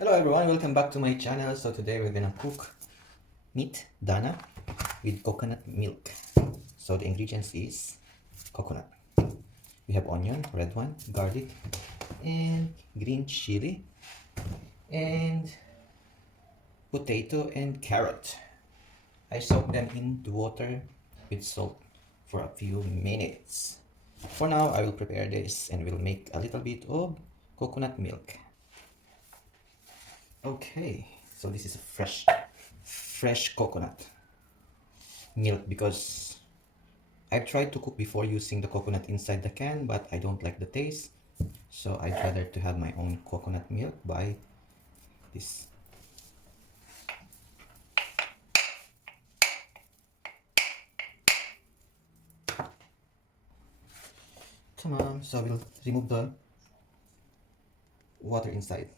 Hello everyone, welcome back to my channel. So today we're gonna cook meat dana with coconut milk. So the ingredients is coconut. We have onion, red one, garlic, and green chili, and potato and carrot. I soak them in the water with salt for a few minutes. For now, I will prepare this and we'll make a little bit of coconut milk. Okay, so this is a fresh coconut milk because I've tried to cook before using the coconut inside the can, but I don't like the taste. So I'd rather to have my own coconut milk by this. Come on, so we'll remove the water inside.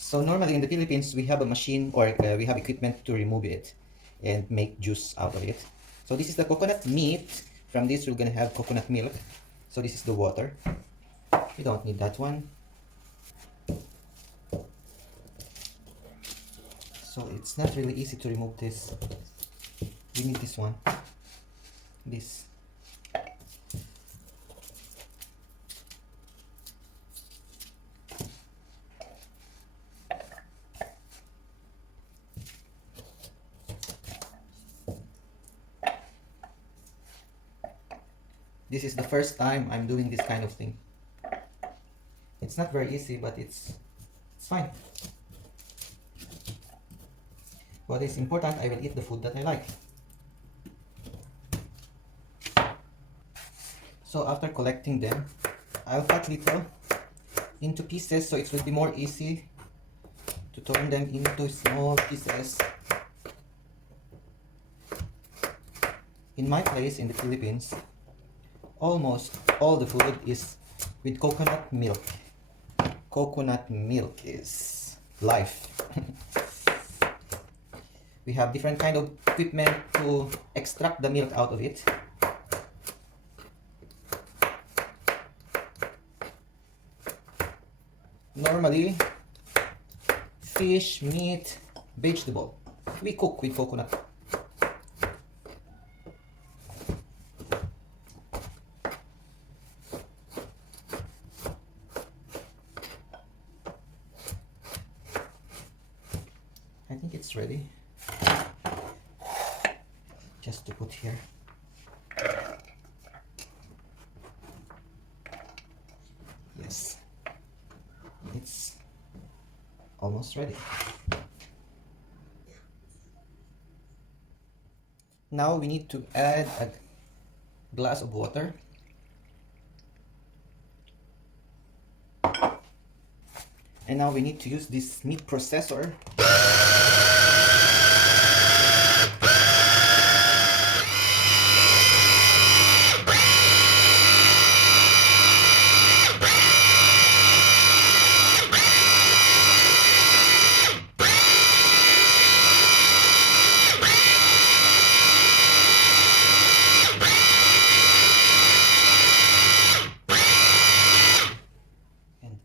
So normally in the Philippines, we have a machine or we have equipment to remove it and make juice out of it. So this is the coconut meat. From this, we're gonna have coconut milk. So this is the water. We don't need that one. So it's not really easy to remove this. We need this one. This. This is the first time I'm doing this kind of thing. It's not very easy, but it's fine. What is important, I will eat the food that I like. So after collecting them, I'll cut little into pieces so it will be more easy to turn them into small pieces. In my place in the Philippines, almost all the food is with coconut milk. Coconut milk is life. We have different kind of equipment to extract the milk out of it. Normally, fish, meat, vegetable, we cook with coconut. I think it's ready. Just to put here. Yes, it's almost ready. Now we need to add a glass of water. And now we need to use this meat processor.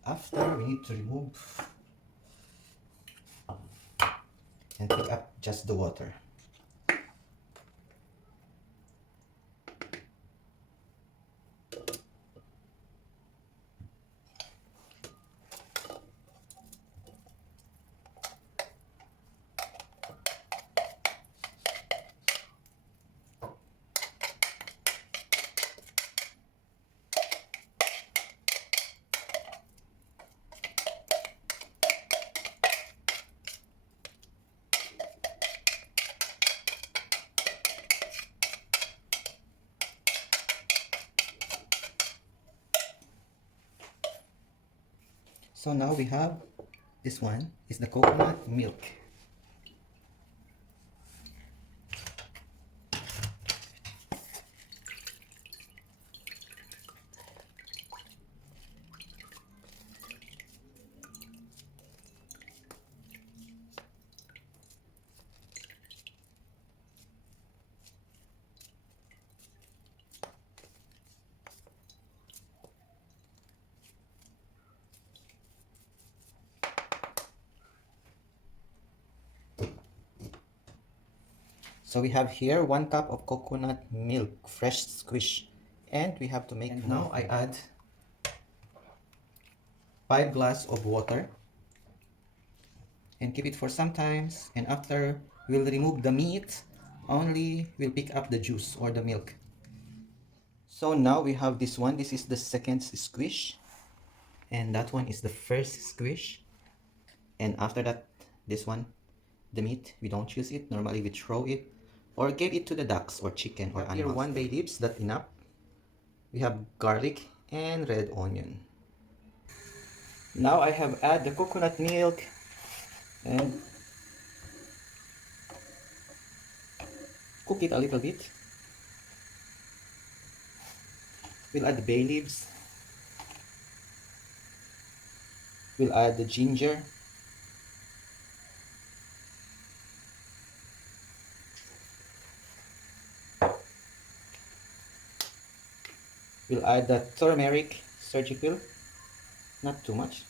After, we need to remove and pick up just the water. So now we have this one is the coconut milk. So we have here 1 cup of coconut milk, fresh squish, and we have to make. And now I add 5 glass of water and keep it for some times, and after we'll remove the meat, only we'll pick up the juice or the milk. So now we have this one. This is the second squish, and that one is the first squish. And after that, this one, the meat, we don't use it. Normally we throw it or give it to the ducks or chicken or animals. Here 1 bay leaves, that's enough. We have garlic and red onion. Now I have add the coconut milk and cook it a little bit. We'll add the bay leaves. We'll add the ginger. We'll add the turmeric surgical, not too much.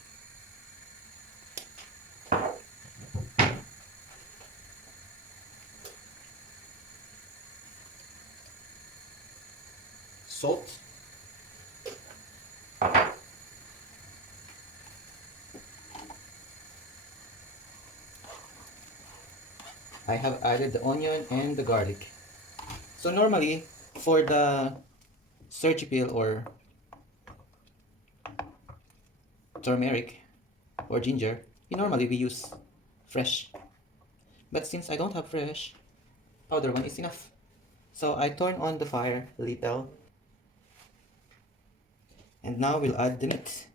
Salt. I have added the onion and the garlic. So normally for the surgical or turmeric or ginger, normally we use fresh. But since I don't have fresh, powder one is enough. So I turn on the fire a little. And now we'll add the meat.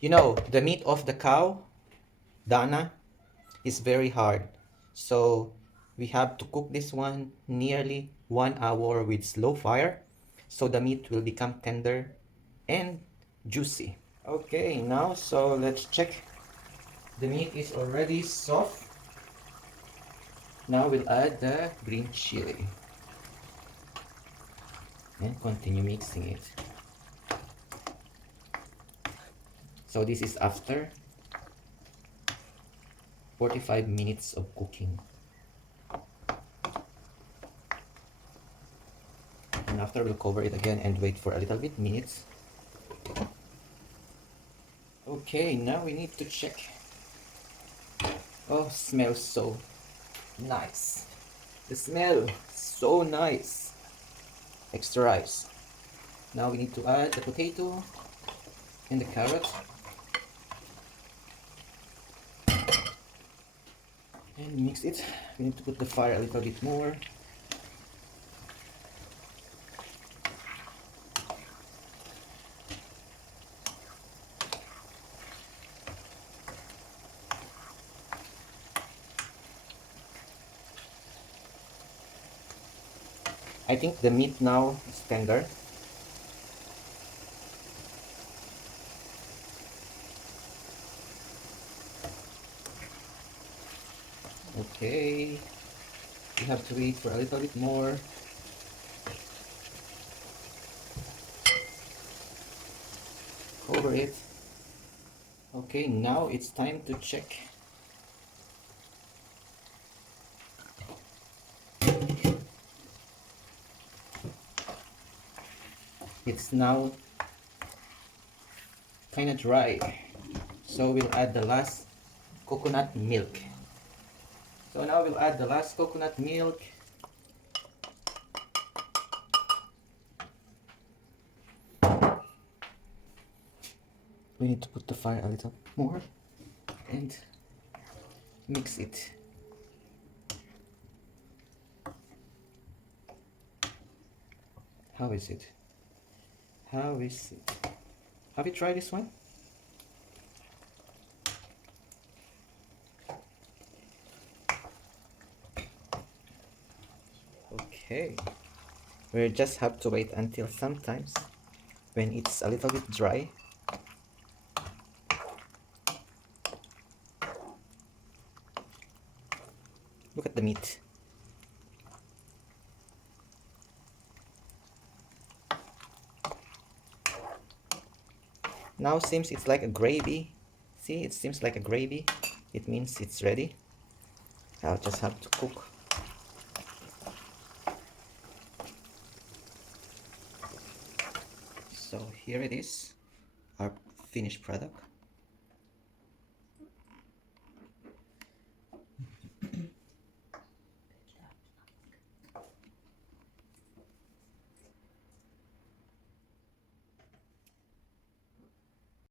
You know, the meat of the cow, Dana, is very hard. So we have to cook this one nearly 1 hour with slow fire, so the meat will become tender and juicy. Okay, now so let's check. The meat is already soft. Now we'll add the green chili and continue mixing it. So this is after 45 minutes of cooking. And after we'll cover it again and wait for a little bit minutes. Okay, now we need to check. Oh, smells so nice. The smell so nice. Extra rice. Now we need to add the potato and the carrot. And mix it. We need to put the fire a little bit more. I think the meat now is tender. Okay, we have to wait for a little bit more. Cover it. Okay, now it's time to check. It's now kind of dry, so we'll add the last coconut milk. So now we'll add the last coconut milk. We need to put the fire a little more and mix it. How is it? How is it? Have you tried this one? Okay, we just have to wait until sometimes when it's a little bit dry. Look at the meat. Now seems it's like a gravy. See, it seems like a gravy. It means it's ready. I'll just have to cook. So here it is, our finished product.